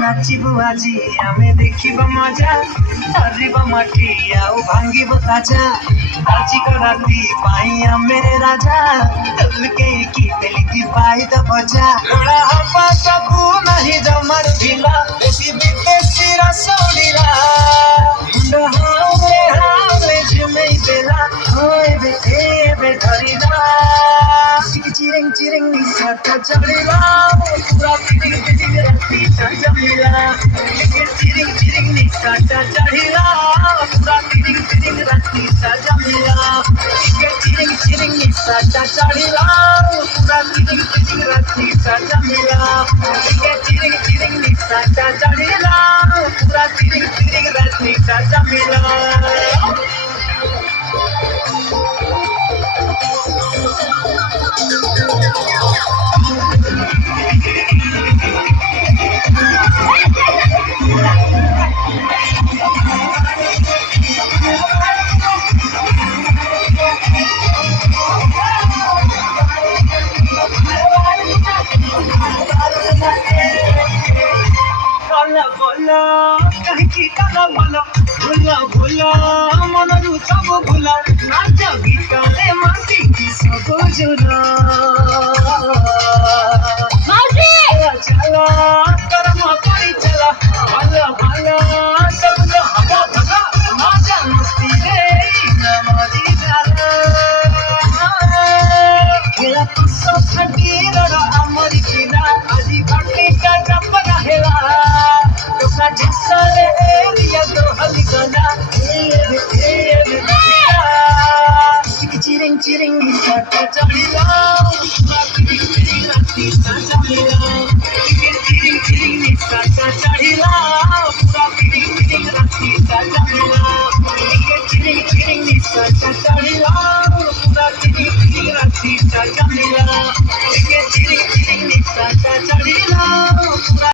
नाचिबु आजी आमे देखिबा मजा धरिबा माटी आउ भांगिबो ताजा आजी को राती पाई आमे राजा तलके की तेलकी पाई द बजा लोड़ा हपा सबू नहीं जमर ढिला बेसी विदेशी रसोड़ीला मुंडा हावले झुमई बेला होए बे धरिला चिरिंग चिरिंग निसाटा चढ़ीला पूरा पिटिंग रखी चढ़ीला चिरिंग चिरिंग निसाटा चढ़ीला पूरा पिटिंग रखी चढ़ीला चिरिंग चिरिंग निसाटा चढ़ीला पूरा पिटिंग रखी चढ़ीला चिरिंग चिरिंग निसाटा चढ़ीला पूरा पिटिंग रखी चढ़ीला बोला कहीं की काला बोला भूला भूला मन रू सब भूला नाच गीत ले माटी की सब जुला माटी चला कर्म करी चला भला भला सब तो हवा भगा मजा मस्ती रे नमाजी जाला खेला तो सब खटी रा अमर किला आजी घाटी का जप रहेला जिसने एरिया तो हलकना चिरिंग चिरिंग निसाटा चढ़ीला चिरिंग रखी चढ़ीला चिरिंग चिरिंग निसाटा चढ़ीला पूरा चिरिंग रखी चढ़ीला चिरिंग चिरिंग निसाटा चढ़ीला